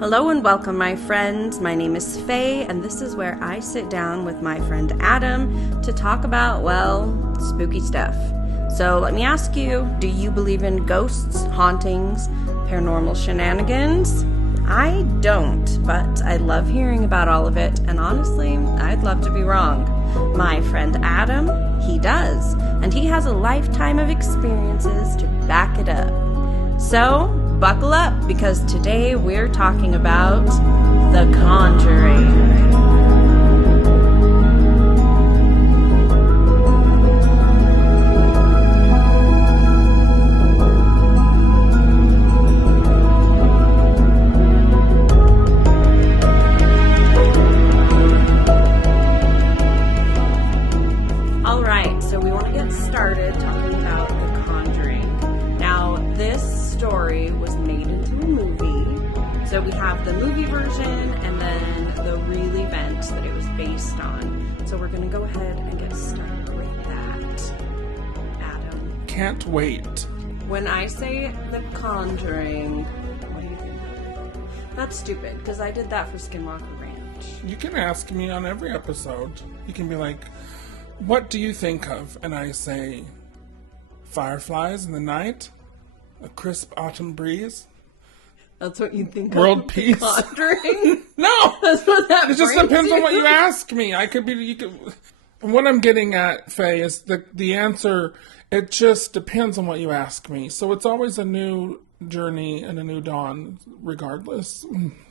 Hello and welcome, my friends. My name is Faye, and this is where I sit down with my friend Adam to talk about, well, spooky stuff. So let me ask you, do you believe in ghosts, hauntings, paranormal shenanigans? I don't, but I love hearing about all of it, and honestly, I'd love to be wrong. My friend Adam, he does, and he has a lifetime of experiences to back it up. So, buckle up, because today we're talking about The Conjuring. Alright, so we want to get started talking about The Conjuring. Now, this story was made into a movie. So we have the movie version and then the real event that it was based on. So we're going to go ahead and get started with that. Adam. Can't wait. When I say The Conjuring, what do you think? That's stupid, because I did that for Skinwalker Ranch. You can ask me on every episode. You can be like, what do you think of? And I say, fireflies in the night, a crisp autumn breeze. That's what you think World of peace. The Conjuring? No! That's what that It just brings depends on you. what you ask me. What I'm getting at, Faye, is the answer, it just depends on what you ask me. So it's always a new journey and a new dawn, regardless.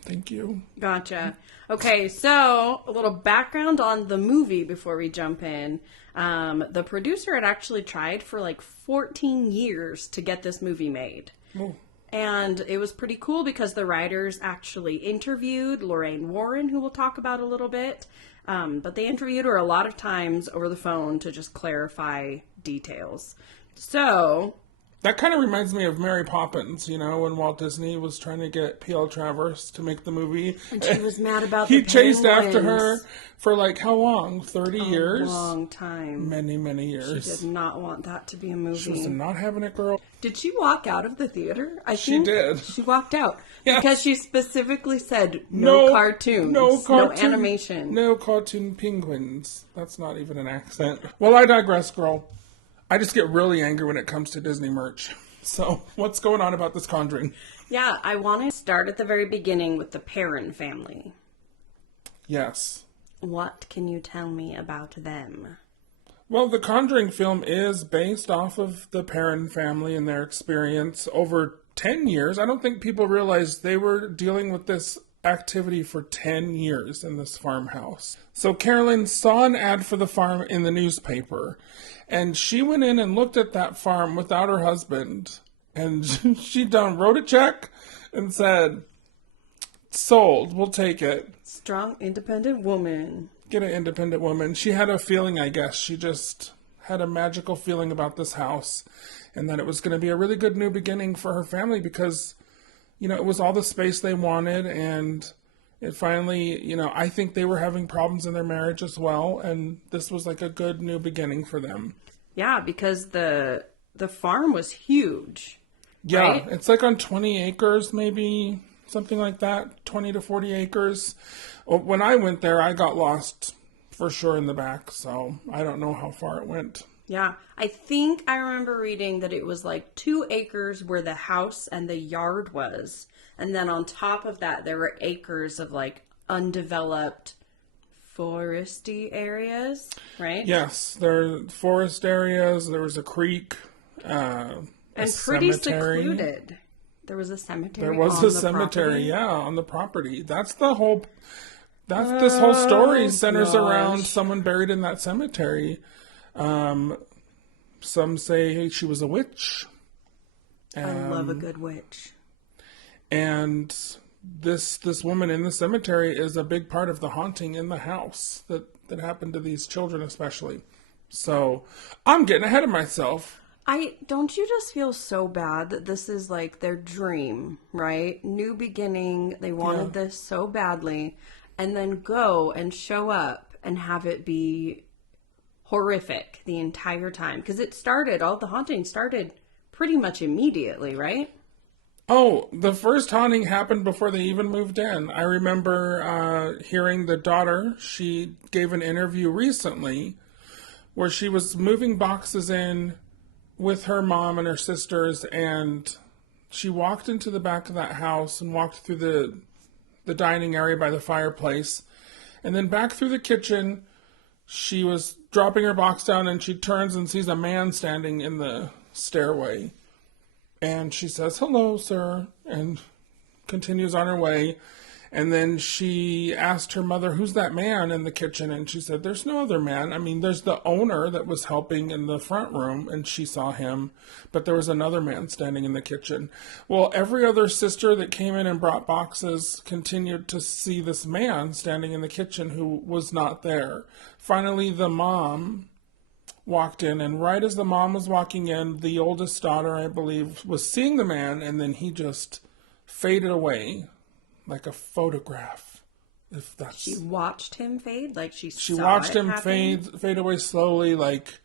Thank you. Gotcha. Okay, so a little background on the movie before we jump in. The producer had actually tried for like 14 years to get this movie made. Oh. And it was pretty cool because the writers actually interviewed Lorraine Warren, who we'll talk about a little bit. But they interviewed her a lot of times over the phone to just clarify details. So That kind of reminds me of Mary Poppins, when Walt Disney was trying to get P.L. Travers to make the movie. And she was mad about He the chased penguins. after her for like how long? 30 years? A long time. Many, many She years. did not want that to be a movie. She was not having it, girl. Did she walk out of the theater? She did. She walked out. Yeah. Because she specifically said no cartoons. No cartoon. No animation. No cartoon penguins. That's not even an accent. Well, I digress, girl. I just get really angry when it comes to Disney merch. So, what's going on about this Conjuring? Yeah, I want to start at the very beginning with the Perron family. Yes. What can you tell me about them? Well, the Conjuring film is based off of the Perron family and their experience over 10 years. I don't think people realize they were dealing with this activity for 10 years in this farmhouse. So Carolyn saw an ad for the farm in the newspaper, and she went in and looked at that farm without her husband, and she wrote a check and said, sold, we'll take it. Strong, independent woman. Get an independent woman. She had a feeling, I guess. She just had a magical feeling about this house and that it was going to be a really good new beginning for her family because, it was all the space they wanted, and it finally, I think they were having problems in their marriage as well, and this was like a good new beginning for them. Yeah, because the farm was huge. Yeah, right? It's like on 20 acres, maybe something like that, 20 to 40 acres. When I went there, I got lost for sure in the back, so I don't know how far it went. Yeah, I think I remember reading that it was like 2 acres where the house and the yard was. And then on top of that, there were acres of like undeveloped foresty areas, right? Yes, there are forest areas, there was a creek, and pretty cemetery. secluded. There was a cemetery. There was on a the cemetery, property. yeah, on the property. This whole story centers gosh. around someone buried in that cemetery. Some say she was a witch. I love a good witch. And this woman in the cemetery is a big part of the haunting in the house that happened to these children especially. So I'm getting ahead of myself. Don't you just feel so bad that this is like their dream, right? New beginning. They wanted this so badly, and then go and show up and have it be horrific the entire time. Because all the haunting started pretty much immediately, right? Oh, the first haunting happened before they even moved in. I remember hearing the daughter. She gave an interview recently where she was moving boxes in with her mom and her sisters, and she walked into the back of that house and walked through the dining area by the fireplace, and then back through the kitchen. She was dropping her box down, and she turns and sees a man standing in the stairway. And she says, "Hello, sir," and continues on her way. And then she asked her mother, "Who's that man in the kitchen?" And she said, "There's no other man. I mean, there's the owner that was helping in the front room, and she saw him, but there was another man standing in the kitchen." Well, every other sister that came in and brought boxes continued to see this man standing in the kitchen who was not there. Finally, the mom walked in, and right as the mom was walking in, the oldest daughter, I believe, was seeing the man, and then he just faded away like a photograph. If that's She watched him fade, like she watched him happen? fade away slowly, like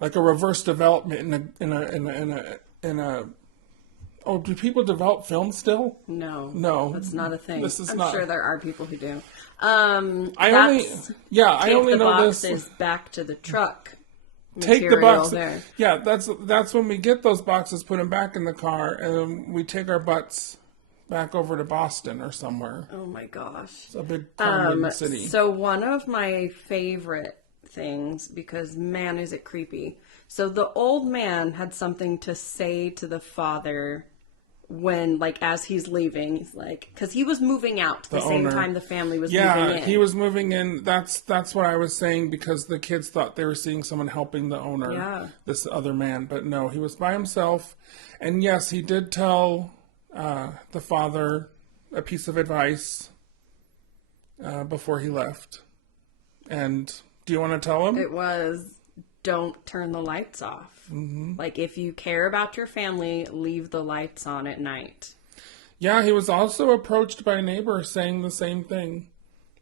like a reverse development in a. Oh, do people develop film still? No, that's not a thing. I'm sure there are people who do. I only know this. Take the boxes back to the truck. Take the box. There. Yeah, that's when we get those boxes, put them back in the car, and we take our butts back over to Boston or somewhere. Oh my gosh. It's a big carbon city. So one of my favorite things, because man, is it creepy. So the old man had something to say to the father when, like, as he's leaving. He's like, because he was moving out the same time the family was moving in. Yeah, he was moving in. That's what I was saying, because the kids thought they were seeing someone helping the owner, this other man. But no, he was by himself. And yes, he did tell the father a piece of advice before he left. And do you want to tell him? It was, don't turn the lights off. Mm-hmm. Like, if you care about your family, leave the lights on at night. Yeah, he was also approached by a neighbor saying the same thing.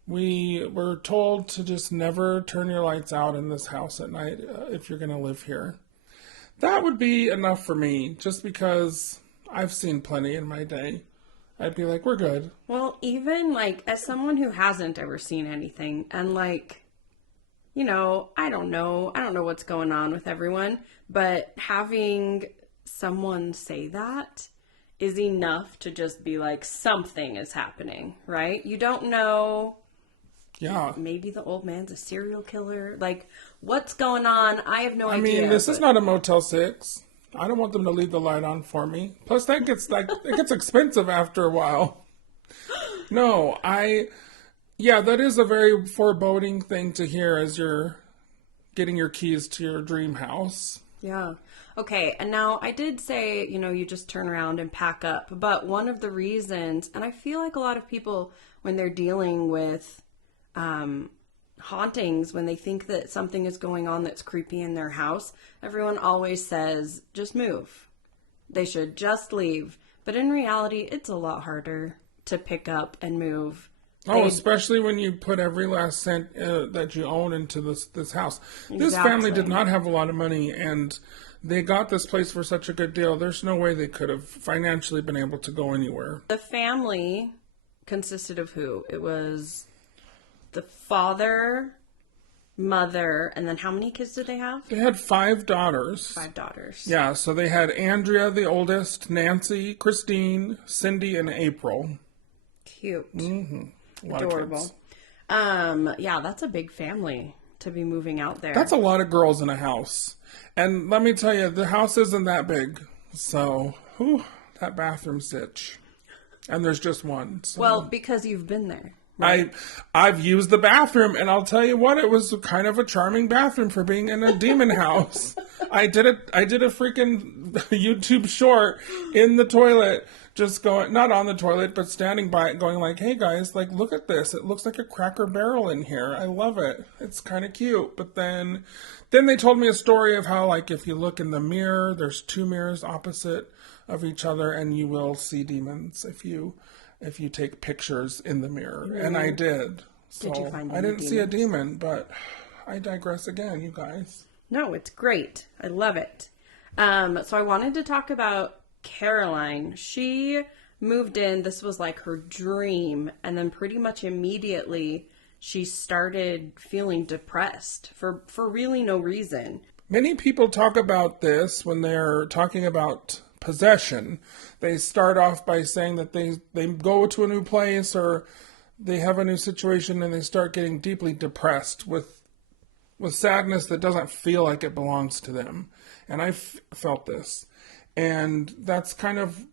We were told to just never turn your lights out in this house at night if you're going to live here. That would be enough for me, just because I've seen plenty in my day. I'd be like, we're good. Well, even, like, as someone who hasn't ever seen anything, and, like, you know, I don't know what's going on with everyone, but having someone say that is enough to just be like, something is happening, right? You don't know. Yeah. Maybe the old man's a serial killer. Like, what's going on? I have no idea. I mean, this is not a Motel 6. I don't want them to leave the light on for me. Plus, that gets it gets expensive after a while. No, yeah, that is a very foreboding thing to hear as you're getting your keys to your dream house. Yeah. Okay, and now I did say, you know, you just turn around and pack up. But one of the reasons, and I feel like a lot of people, when they're dealing with hauntings, when they think that something is going on that's creepy in their house, everyone always says, just move. They should just leave. But in reality, it's a lot harder to pick up and move. Oh, especially when you put every last cent that you own into this house. Exactly. This family did not have a lot of money, and they got this place for such a good deal. There's no way they could have financially been able to go anywhere. The family consisted of who? It was the father, mother, and then how many kids did they have? They had 5 daughters. 5 daughters. Yeah, so they had Andrea, the oldest, Nancy, Christine, Cindy, and April. Cute. Mm-hmm. Adorable. Yeah, that's a big family to be moving out there. That's a lot of girls in a house. And let me tell you, the house isn't that big. So, that bathroom's ditch. And there's just one. So. Well, because you've been there. Right? I've used the bathroom, and I'll tell you what, it was kind of a charming bathroom for being in a demon house. I did a freaking YouTube short in the toilet, just going, not on the toilet, but standing by it, going like, hey guys, like, look at this. It looks like a Cracker Barrel in here. I love it. It's kind of cute. But then they told me a story of how, like, if you look in the mirror, there's 2 mirrors opposite of each other, and you will see demons if you take pictures in the mirror. Mm-hmm. And I did. So did you find I didn't see a demon, but I digress again, you guys. No, it's great. I love it. So I wanted to talk about Caroline, she moved in. This was like her dream. And then pretty much immediately she started feeling depressed for really no reason. Many people talk about this when they're talking about possession. They start off by saying that they go to a new place or they have a new situation and they start getting deeply depressed with sadness that doesn't feel like it belongs to them. And I've felt this. And that's kind of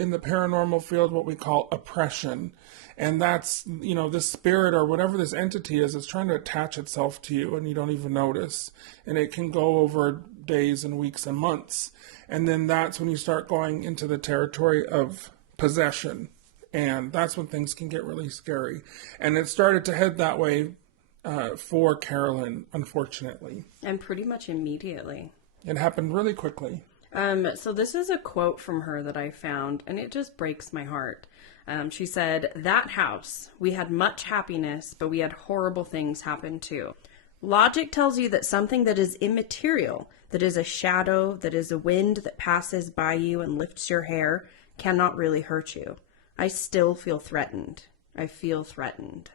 in the paranormal field what we call oppression. And that's, this spirit or whatever this entity is, it's trying to attach itself to you and you don't even notice. And it can go over days and weeks and months. And then that's when you start going into the territory of possession. And that's when things can get really scary. And it started to head that way for Carolyn, unfortunately. And pretty much immediately. It happened really quickly. So this is a quote from her that I found, and it just breaks my heart. She said, "That house, we had much happiness, but we had horrible things happen too. Logic tells you that something that is immaterial, that is a shadow, that is a wind that passes by you and lifts your hair, cannot really hurt you. I still feel threatened. I feel threatened."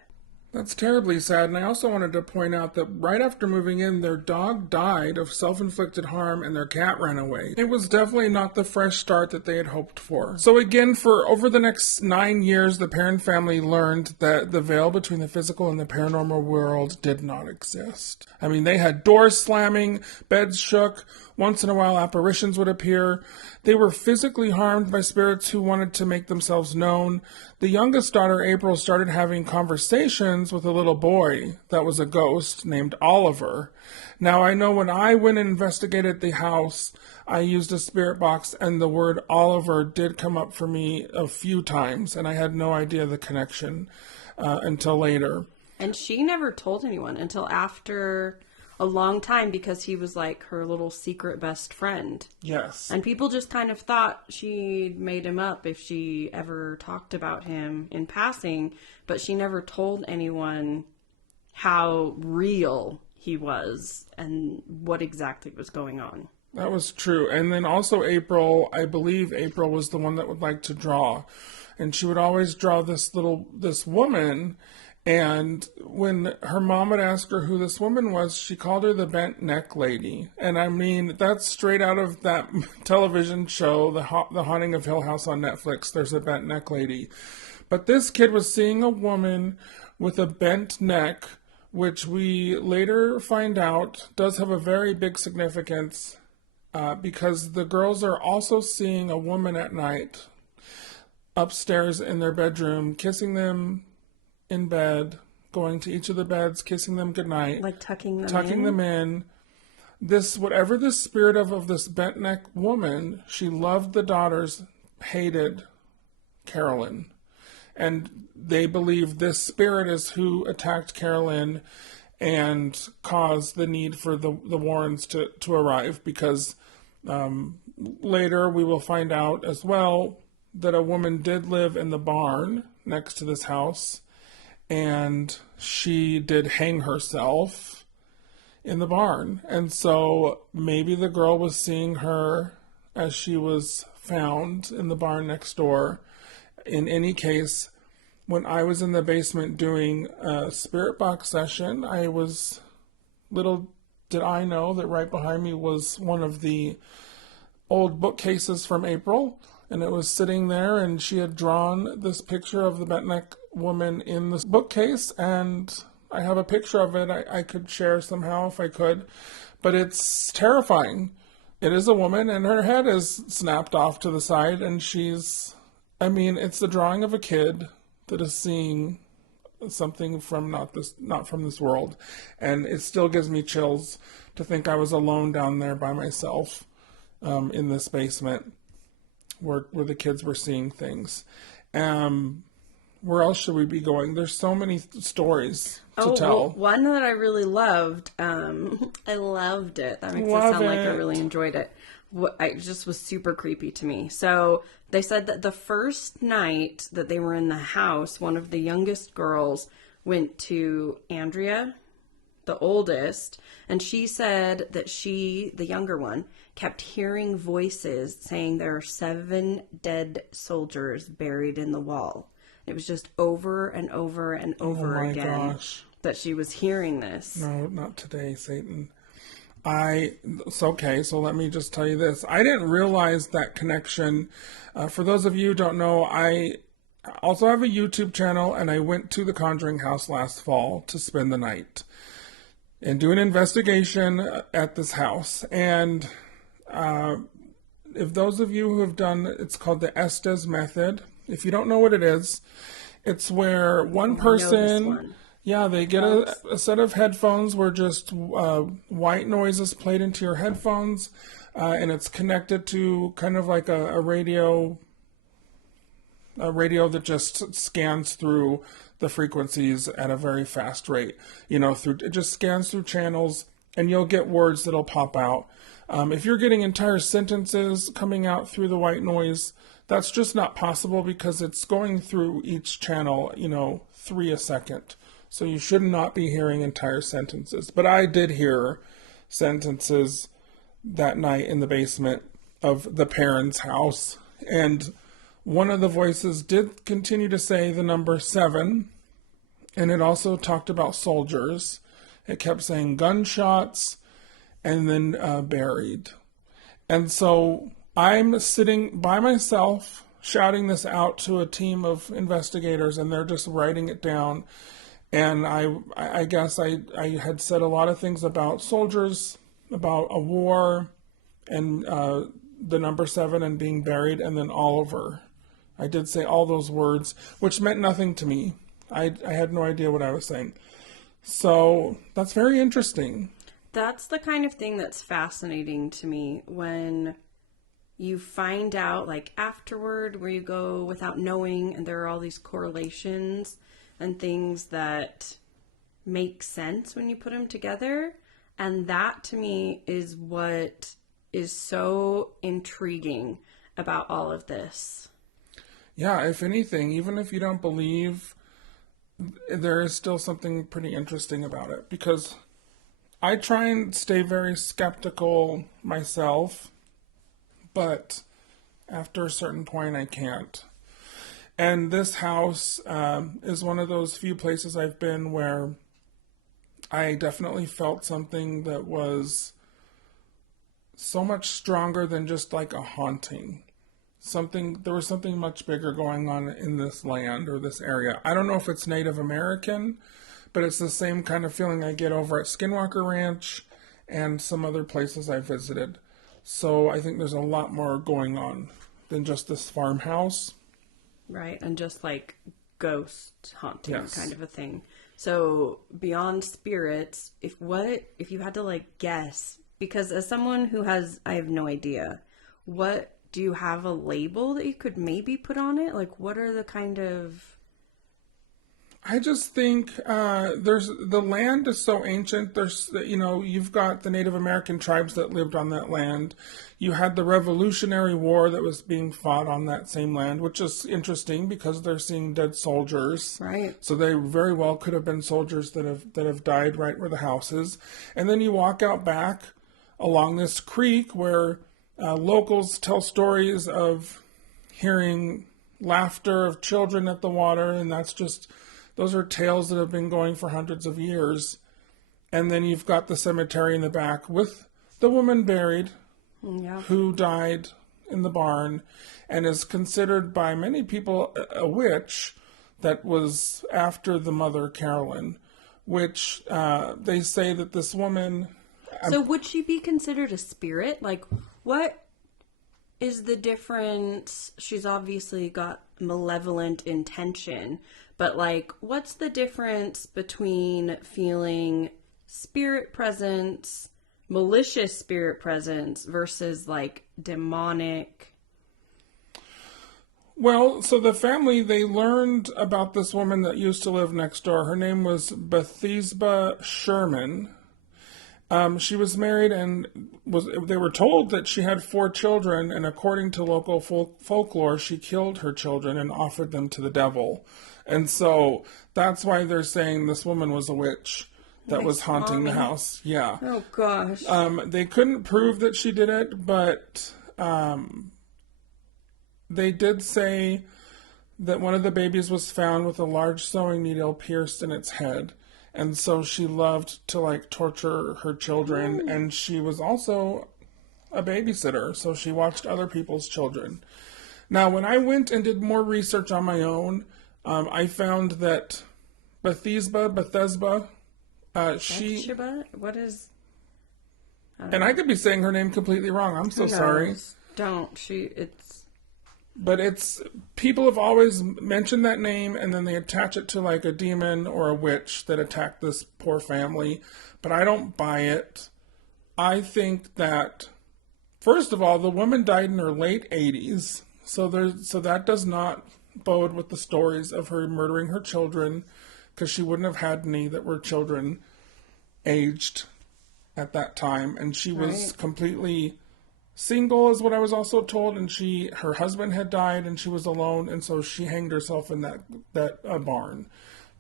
That's terribly sad, and I also wanted to point out that right after moving in, their dog died of self-inflicted harm and their cat ran away. It was definitely not the fresh start that they had hoped for. So again, for over the next 9 years, the Perron family learned that the veil between the physical and the paranormal world did not exist. I mean, they had doors slamming, beds shook, once in a while apparitions would appear. They were physically harmed by spirits who wanted to make themselves known. The youngest daughter, April, started having conversations with a little boy that was a ghost named Oliver. Now, I know when I went and investigated the house, I used a spirit box and the word Oliver did come up for me a few times, and I had no idea the connection until later. And she never told anyone until after a long time because he was like her little secret best friend. Yes. And people just kind of thought she made him up if she ever talked about him in passing, but she never told anyone how real he was and what exactly was going on. That was true. And then also April, I believe April was the one that would like to draw. And she would always draw this woman. And when her mom would ask her who this woman was, she called her the bent neck lady. And I mean, that's straight out of that television show, The Haunting of Hill House on Netflix. There's a bent neck lady. But this kid was seeing a woman with a bent neck, which we later find out does have a very big significance because the girls are also seeing a woman at night upstairs in their bedroom, kissing them in bed, going to each of the beds, kissing them goodnight. Like tucking them in. This, whatever the spirit of this bent neck woman, she loved the daughters, hated Carolyn. And they believe this spirit is who attacked Carolyn and caused the need for the Warrens to arrive because later we will find out as well that a woman did live in the barn next to this house. And she did hang herself in the barn. And so maybe the girl was seeing her as she was found in the barn next door. In any case, when I was in the basement doing a spirit box session, little did I know that right behind me was one of the old bookcases from April. And it was sitting there, and she had drawn this picture of the bent neck woman in this bookcase, and I have a picture of it I could share somehow if I could, but it's terrifying. It is a woman, and her head is snapped off to the side, and it's the drawing of a kid that is seeing something from not from this world, and it still gives me chills to think I was alone down there by myself in this basement where the kids were seeing things. Where else should we be going? There's so many stories to tell. Well, one that I really loved, I loved it. That makes it sound like I really enjoyed it. It just was super creepy to me. So they said that the first night that they were in the house, one of the youngest girls went to Andrea, the oldest, and she said that the younger one, kept hearing voices saying there are 7 dead soldiers buried in the wall. It was just over and over and over again gosh. that she was hearing this. No, not today, Satan. It's okay, so let me just tell you this. I didn't realize that connection. For those of you who don't know, I also have a YouTube channel, and I went to the Conjuring House last fall to spend the night and do an investigation at this house. And if those of you who have done, it's called the Estes method. If you don't know what it is, it's where one person, they get a set of headphones where just white noise is played into your headphones, and it's connected to kind of like a radio that just scans through the frequencies at a very fast rate. It just scans through channels, and you'll get words that'll pop out. If you're getting entire sentences coming out through the white noise, that's just not possible because it's going through each channel, 3 a second. So you should not be hearing entire sentences. But I did hear sentences that night in the basement of the Perron's house. And one of the voices did continue to say the number 7. And it also talked about soldiers. It kept saying gunshots and then buried. And so I'm sitting by myself shouting this out to a team of investigators, and they're just writing it down. And I guess I had said a lot of things about soldiers, about a war, and the number 7 and being buried, and then Oliver. I did say all those words, which meant nothing to me. I had no idea what I was saying. So that's very interesting. That's the kind of thing that's fascinating to me when you find out, like, afterward, where you go without knowing, and there are all these correlations and things that make sense when you put them together. And that, to me, is what is so intriguing about all of this. Yeah, if anything, even if you don't believe, there is still something pretty interesting about it. Because I try and stay very skeptical myself, but after a certain point, I can't. And this house is one of those few places I've been where I definitely felt something that was so much stronger than just like a haunting. There was something much bigger going on in this land or this area. I don't know if it's Native American, but it's the same kind of feeling I get over at Skinwalker Ranch and some other places I visited. So I think there's a lot more going on than just this farmhouse. Right, and just like ghost haunting kind of a thing. So beyond spirits, if you had to like guess, because as someone who I have no idea, do you have a label that you could maybe put on it? Like, what are the kind of... I just think the land is so ancient. You've got the Native American tribes that lived on that land. You had the Revolutionary War that was being fought on that same land, which is interesting because they're seeing dead soldiers. Right. So they very well could have been soldiers that have died right where the house is. And then you walk out back along this creek where locals tell stories of hearing laughter of children at the water, and those are tales that have been going for hundreds of years. And then you've got the cemetery in the back with the woman buried who died in the barn and is considered by many people a witch that was after the mother Carolyn, which they say that this woman... So would she be considered a spirit? Like, what is the difference? She's obviously got malevolent intention, but like, what's the difference between feeling spirit presence, malicious spirit presence, versus like demonic? Well, so the family, they learned about this woman that used to live next door. Her name was Bethesda Sherman. She was married and they were told that she had 4 children, and according to local folklore, she killed her children and offered them to the devil. And so that's why they're saying this woman was a witch, that was haunting the house. Yeah. Oh, gosh. They couldn't prove that she did it, but they did say that one of the babies was found with a large sewing needle pierced in its head. And so she loved to, like, torture her children. And she was also a babysitter, so she watched other people's children. Now, when I went and did more research on my own, I found that Bethesda, What is... and I could be saying her name completely wrong. I'm so sorry. But people have always mentioned that name, and then they attach it to like a demon or a witch that attacked this poor family. But I don't buy it. I think that, first of all, the woman died in her late 80s. So that does not bode with the stories of her murdering her children, because she wouldn't have had any that were children aged at that time. And she was completely single, is what I was also told, and her husband had died and she was alone, and so she hanged herself in that barn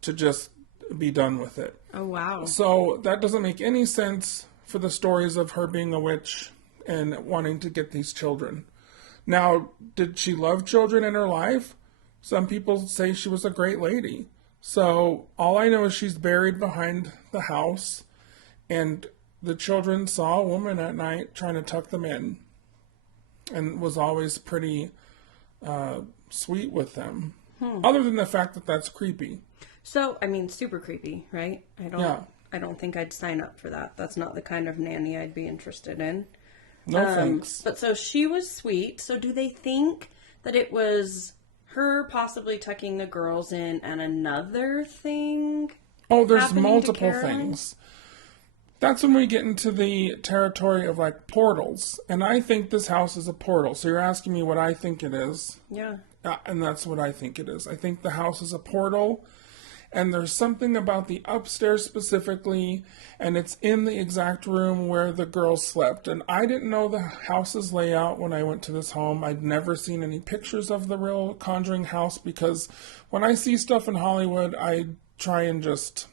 to just be done with it. Oh, wow. So that doesn't make any sense for the stories of her being a witch and wanting to get these children. Now, did she love children in her life? Some people say she was a great lady. So all I know is she's buried behind the house, and the children saw a woman at night trying to tuck them in, and was always pretty sweet with them. Other than the fact that that's creepy. So, I mean, super creepy, right? I don't think I'd sign up for that. That's not the kind of nanny I'd be interested in. No thanks. But so she was sweet. So do they think that it was her possibly tucking the girls in and another thing? Oh, there's multiple things. That's when we get into the territory of, like, portals. And I think this house is a portal. So you're asking me what I think it is. Yeah. And that's what I think it is. I think the house is a portal. And there's something about the upstairs specifically. And it's in the exact room where the girls slept. And I didn't know the house's layout when I went to this home. I'd never seen any pictures of the real Conjuring House. Because when I see stuff in Hollywood, I try and just...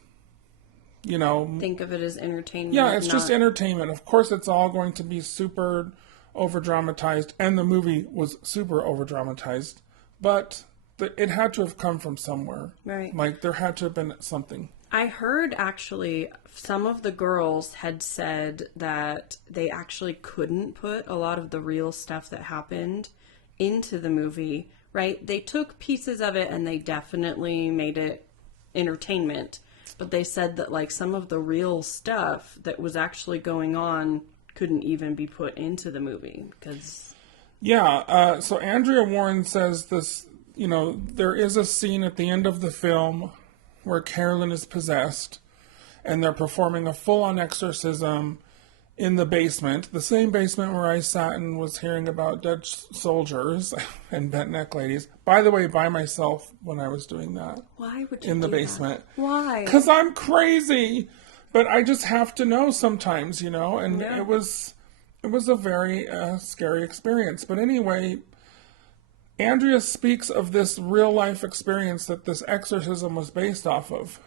think of it as entertainment. Yeah, it's just entertainment. Of course, it's all going to be super over-dramatized, and the movie was super over-dramatized, but it had to have come from somewhere. Right. Like, there had to have been something. I heard, actually, some of the girls had said that they actually couldn't put a lot of the real stuff that happened into the movie, right? They took pieces of it, and they definitely made it entertainment. But they said that, like, some of the real stuff that was actually going on couldn't even be put into the movie because... Yeah, so Andrea Warren says this, there is a scene at the end of the film where Carolyn is possessed, and they're performing a full-on exorcism in the basement, the same basement where I sat and was hearing about dead soldiers and bent neck ladies. By the way, by myself when I was doing that. Why would you in the do basement? That? Why? Because I'm crazy. But I just have to know sometimes, and it was a very scary experience. But anyway, Andrea speaks of this real life experience that this exorcism was based off of.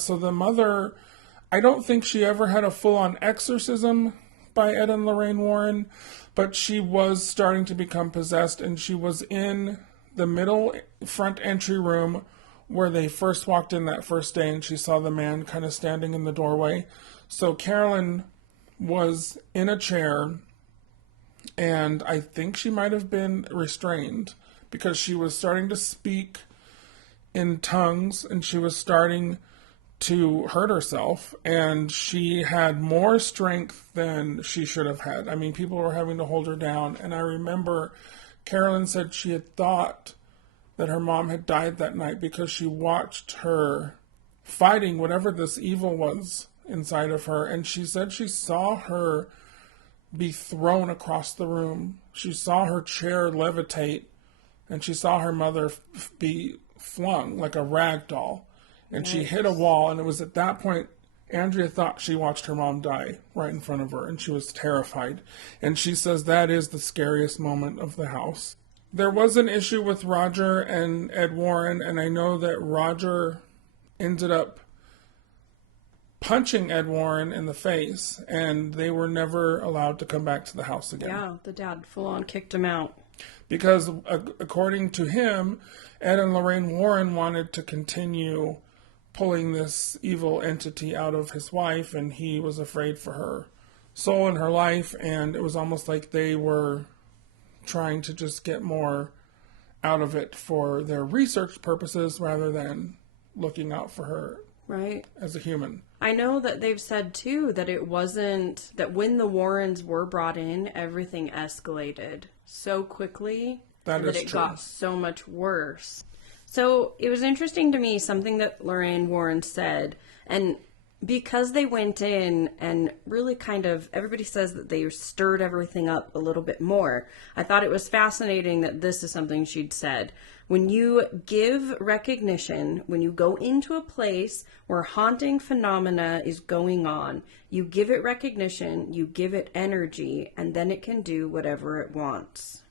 So the mother... I don't think she ever had a full-on exorcism by Ed and Lorraine Warren, but she was starting to become possessed, and she was in the middle front entry room where they first walked in that first day, and she saw the man kind of standing in the doorway. So Carolyn was in a chair, and I think she might have been restrained because she was starting to speak in tongues, and she was starting to hurt herself, and she had more strength than she should have had. I mean, people were having to hold her down, and I remember Carolyn said she had thought that her mom had died that night because she watched her fighting whatever this evil was inside of her, and she said she saw her be thrown across the room. She saw her chair levitate, and she saw her mother be flung like a rag doll. And she hit a wall, and it was at that point Andrea thought she watched her mom die right in front of her, and she was terrified. And she says that is the scariest moment of the house. There was an issue with Roger and Ed Warren, and I know that Roger ended up punching Ed Warren in the face, and they were never allowed to come back to the house again. Yeah, the dad full on kicked him out. Because according to him, Ed and Lorraine Warren wanted to continue pulling this evil entity out of his wife, and he was afraid for her soul and her life, and it was almost like they were trying to just get more out of it for their research purposes rather than looking out for her right as a human. I know that they've said too that it wasn't that when the Warrens were brought in, everything escalated so quickly that it got so much worse. So it was interesting to me, something that Lorraine Warren said, and because they went in and really kind of, everybody says that they stirred everything up a little bit more. I thought it was fascinating that this is something she'd said. When you give recognition, when you go into a place where haunting phenomena is going on, you give it recognition, you give it energy, and then it can do whatever it wants.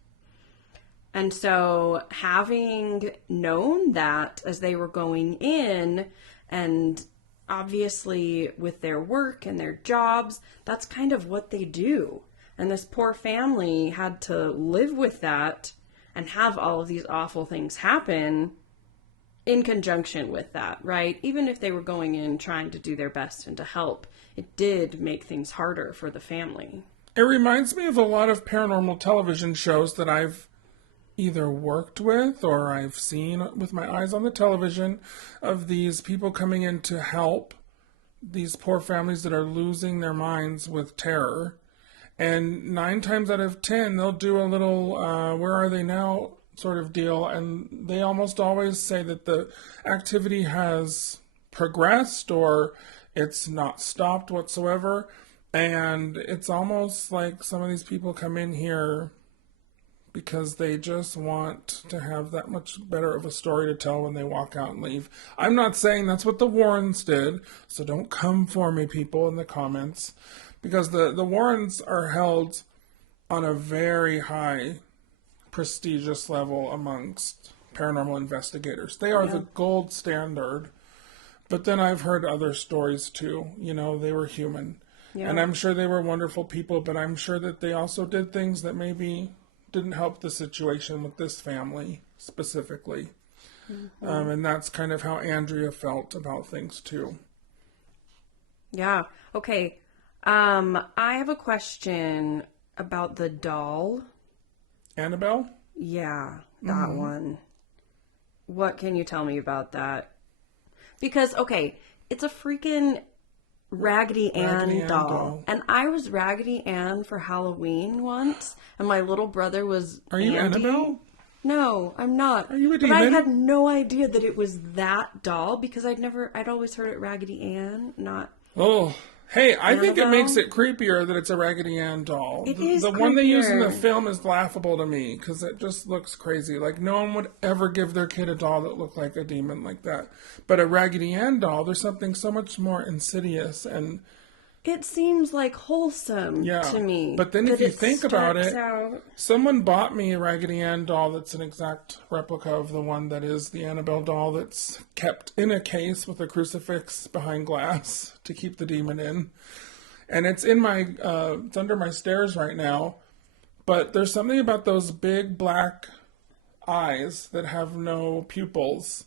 And so having known that as they were going in, and obviously with their work and their jobs, that's kind of what they do. And this poor family had to live with that and have all of these awful things happen in conjunction with that, right? Even if they were going in trying to do their best and to help, it did make things harder for the family. It reminds me of a lot of paranormal television shows that I've either worked with or I've seen with my eyes on the television, of these people coming in to help these poor families that are losing their minds with terror. And 9 times out of 10, they'll do a little, where are they now sort of deal. And they almost always say that the activity has progressed or it's not stopped whatsoever. And it's almost like some of these people come in here because they just want to have that much better of a story to tell when they walk out and leave. I'm not saying that's what the Warrens did, so don't come for me, people, in the comments. Because the Warrens are held on a very high, prestigious level amongst paranormal investigators. They are the gold standard. But then I've heard other stories too. You know, they were human. Yeah. And I'm sure they were wonderful people, but I'm sure that they also did things that maybe didn't help the situation with this family specifically. Mm-hmm. And that's kind of how Andrea felt about things too. Yeah. Okay. I have a question about the doll. Annabelle? Yeah, that one. What can you tell me about that? Because, okay, it's a freaking Raggedy Ann doll. And I was Raggedy Ann for Halloween once, and my little brother was Are you Andy. Annabelle? No, I'm not. Are you a demon? demon? But I had no idea that it was that doll, because I'd always heard it Raggedy Ann, not... Oh, hey, I think it makes it creepier that it's a Raggedy Ann doll. It is the creepier. one they use in the film is laughable to me because it just looks crazy. Like, no one would ever give their kid a doll that looked like a demon like that. But a Raggedy Ann doll, there's something so much more insidious and... It seems like wholesome to me. But then if you think about it, someone bought me a Raggedy Ann doll that's an exact replica of the one that is the Annabelle doll that's kept in a case with a crucifix behind glass to keep the demon in. And it's in my, it's under my stairs right now. But there's something about those big black eyes that have no pupils.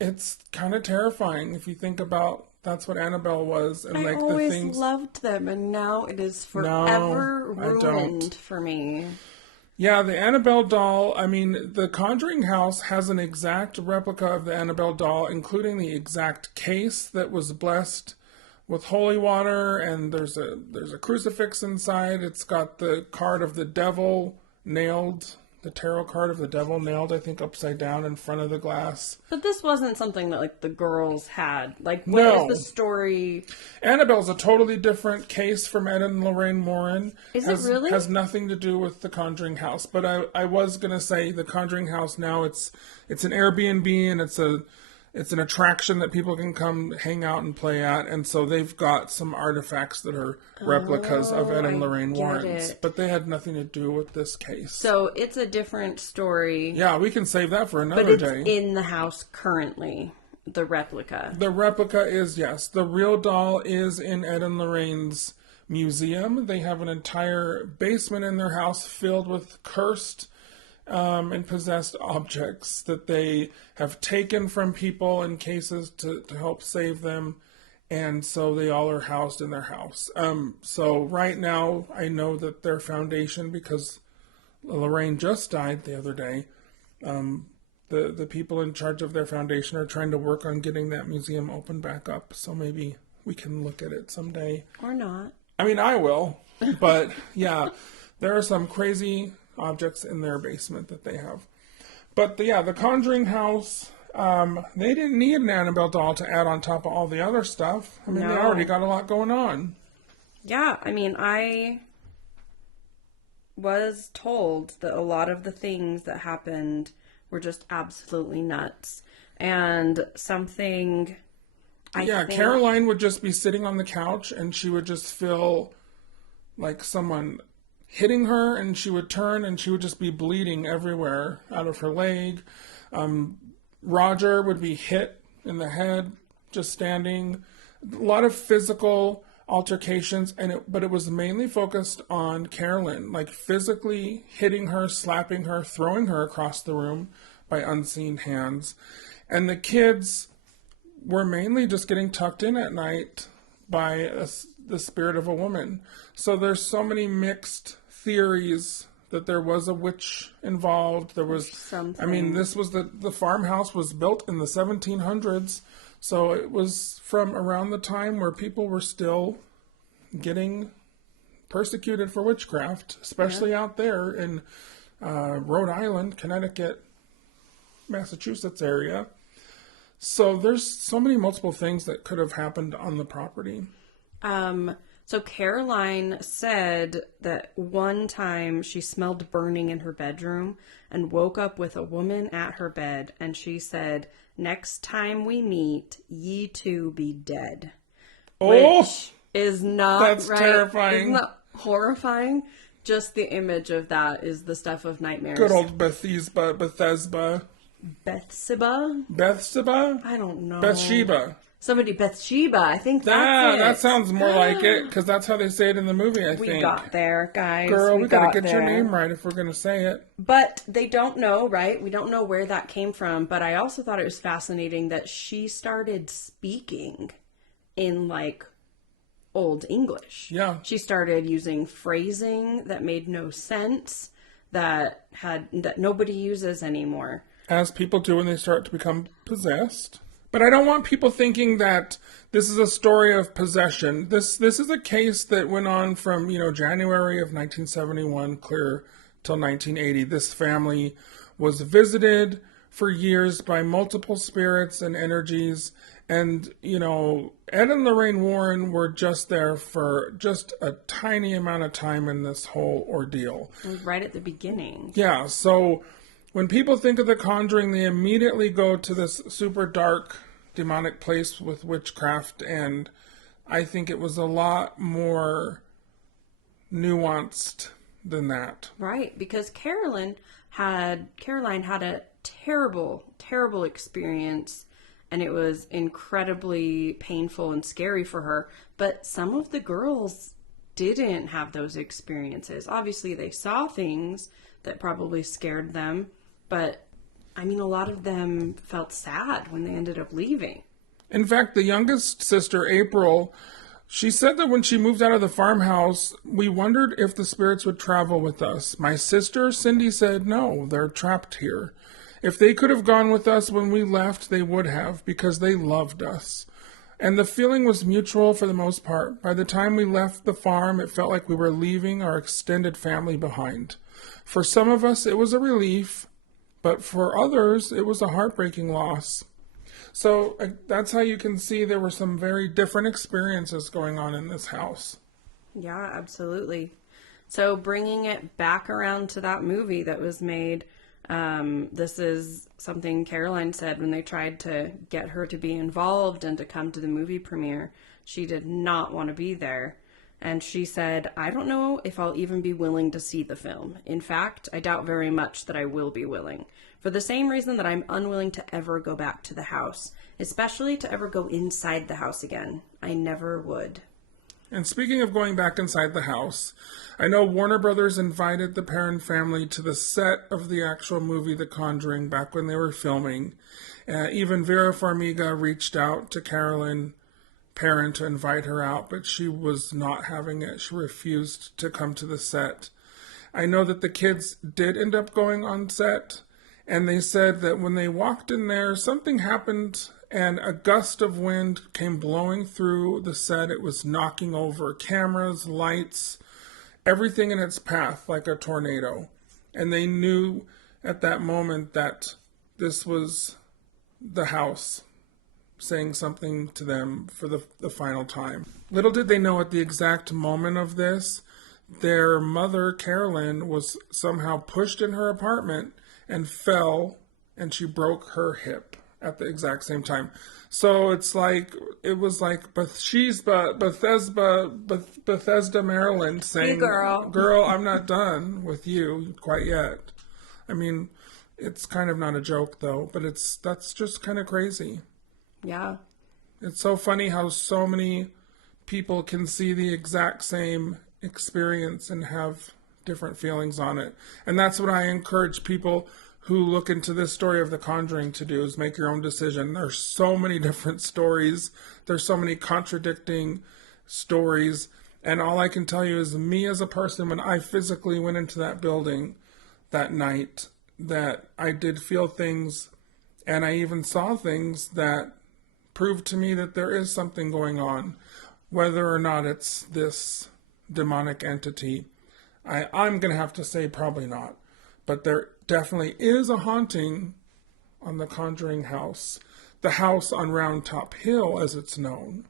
It's kind of terrifying if you think about that's what Annabelle was. And I always loved them, and now it is forever ruined for me. Yeah, the Annabelle doll, I mean, the Conjuring House has an exact replica of the Annabelle doll, including the exact case that was blessed with holy water, and there's a crucifix inside. It's got the card of the devil nailed, the tarot card of the devil nailed, I think, upside down in front of the glass. But this wasn't something that, like, the girls had. Like, what is the story? Annabelle's a totally different case from Ed and Lorraine Warren. Is it really? Has nothing to do with the Conjuring House. But I was going to say the Conjuring House now, it's an Airbnb, and it's an attraction that people can come hang out and play at. And so they've got some artifacts that are replicas of Ed and Lorraine Warren's. But they had nothing to do with this case. So it's a different story. Yeah, we can save that for another day. But it's in the house currently. the replica. The replica is, yes. The real doll is in Ed and Lorraine's museum. They have an entire basement in their house filled with cursed and possessed objects that they have taken from people in cases to help save them. And so they all are housed in their house. So right now, I know that their foundation, because Lorraine just died the other day, the people in charge of their foundation are trying to work on getting that museum opened back up. So maybe we can look at it someday. Or not. I mean, I will. But yeah, there are some crazy objects in their basement that they have. But the Conjuring House, they didn't need an Annabelle doll to add on top of all the other stuff. I mean, They already got a lot going on. Yeah, I mean, I was told that a lot of the things that happened were just absolutely nuts. And something... Caroline would just be sitting on the couch and she would just feel like someone hitting her, and she would turn and she would just be bleeding everywhere out of her leg. Roger would be hit in the head, just standing. A lot of physical altercations, but it was mainly focused on Carolyn, like physically hitting her, slapping her, throwing her across the room by unseen hands. And the kids were mainly just getting tucked in at night by the spirit of a woman. So there's so many mixed theories that there was a witch involved. There was something. I mean, this was the farmhouse was built in the 1700s. So it was from around the time where people were still getting persecuted for witchcraft, especially out there in Rhode Island, Connecticut, Massachusetts area. So there's so many multiple things that could have happened on the property. So Caroline said that one time she smelled burning in her bedroom and woke up with a woman at her bed, and she said, "Next time we meet, ye two be dead." Oh! Which is not that's right. terrifying. Isn't that horrifying? Just the image of that is the stuff of nightmares. Good old Bethesda. Bathsheba? Bathsheba? I don't know. Bathsheba. Somebody Bathsheba. I think that's it. That sounds more like it, because that's how they say it in the movie, I think. We got there, guys. Girl, we gotta get your name right if we're gonna say it. But they don't know, right? We don't know where that came from. But I also thought it was fascinating that she started speaking in, like, Old English. Yeah. She started using phrasing that made no sense, that nobody uses anymore. As people do when they start to become possessed. But I don't want people thinking that this is a story of possession. This is a case that went on from, January of 1971 clear till 1980. This family was visited for years by multiple spirits and energies. And, Ed and Lorraine Warren were just there for just a tiny amount of time in this whole ordeal. It was right at the beginning. Yeah, so when people think of The Conjuring, they immediately go to this super dark, demonic place with witchcraft, and I think it was a lot more nuanced than that. Right, because Caroline had a terrible, terrible experience, and it was incredibly painful and scary for her, but some of the girls didn't have those experiences. Obviously, they saw things that probably scared them, but, I mean, a lot of them felt sad when they ended up leaving. In fact, the youngest sister, April, she said that when she moved out of the farmhouse, we wondered if the spirits would travel with us. My sister, Cindy, said, no, they're trapped here. If they could have gone with us when we left, they would have, because they loved us. And the feeling was mutual for the most part. By the time we left the farm, it felt like we were leaving our extended family behind. For some of us, it was a relief. But for others, it was a heartbreaking loss. So that's how you can see there were some very different experiences going on in this house. Yeah, absolutely. So bringing it back around to that movie that was made, this is something Caroline said when they tried to get her to be involved and to come to the movie premiere. She did not want to be there. And she said, I don't know if I'll even be willing to see the film. In fact, I doubt very much that I will be willing. For the same reason that I'm unwilling to ever go back to the house. Especially to ever go inside the house again. I never would. And speaking of going back inside the house, I know Warner Brothers invited the Perron family to the set of the actual movie The Conjuring back when they were filming. Even Vera Farmiga reached out to Carolyn Perron to invite her out, but she was not having it. She refused to come to the set. I know that the kids did end up going on set, and they said that when they walked in there, something happened, and a gust of wind came blowing through the set. It was knocking over cameras, lights, everything in its path like a tornado. And they knew at that moment that this was the house saying something to them for the final time. Little did they know at the exact moment of this, their mother, Carolyn, was somehow pushed in her apartment and fell, and she broke her hip at the exact same time. So it was like Bethesda, Maryland saying, hey girl, I'm not done with you quite yet. I mean, it's kind of not a joke though, but that's just kind of crazy. Yeah. It's so funny how so many people can see the exact same experience and have different feelings on it. And that's what I encourage people who look into this story of The Conjuring to do, is make your own decision. There's so many different stories. There's so many contradicting stories. And all I can tell you is me as a person, when I physically went into that building that night, that I did feel things, and I even saw things that proved to me that there is something going on, whether or not it's this demonic entity. I'm going to have to say probably not, but there definitely is a haunting on the Conjuring House, the house on Round Top Hill as it's known.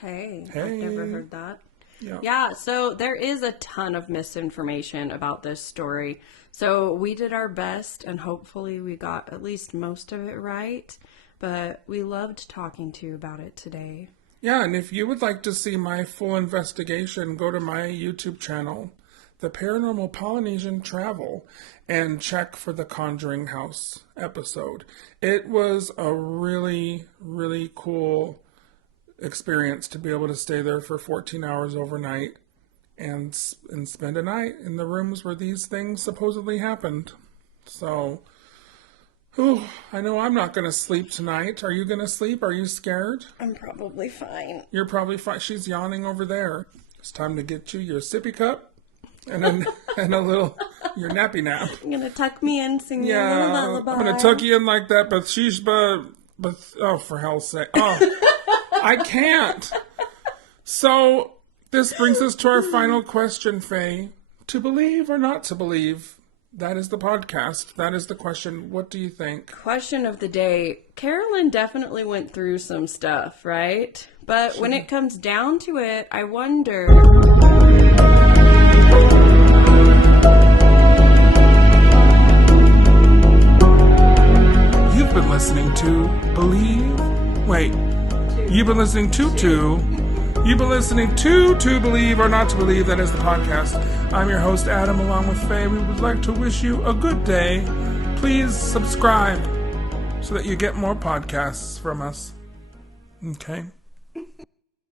Hey. I've never heard that. Yeah, so there is a ton of misinformation about this story. So we did our best, and hopefully we got at least most of it right. But we loved talking to you about it today. Yeah, and if you would like to see my full investigation, go to my YouTube channel, The Paranormal Polynesian Travel, and check for the Conjuring House episode. It was a really, really cool experience to be able to stay there for 14 hours overnight and spend a night in the rooms where these things supposedly happened. So, I know I'm not going to sleep tonight. Are you going to sleep? Are you scared? I'm probably fine. You're probably fine. She's yawning over there. It's time to get you your sippy cup and a little, your nappy nap. I'm going to tuck me in, sing you a little lullaby. I'm going to tuck you in like that, but oh, for hell's sake. Oh, I can't. So, this brings us to our final question, Faye. To believe or not to believe? That is the podcast. That is the question. What do you think? Question of the day. Carolyn definitely went through some stuff, right? But when it comes down to it, I wonder... You've been listening to Believe... Wait. You've been listening to... You've been listening to Believe or Not to Believe. That is the podcast. I'm your host, Adam, along with Faye. We would like to wish you a good day. Please subscribe so that you get more podcasts from us. Okay?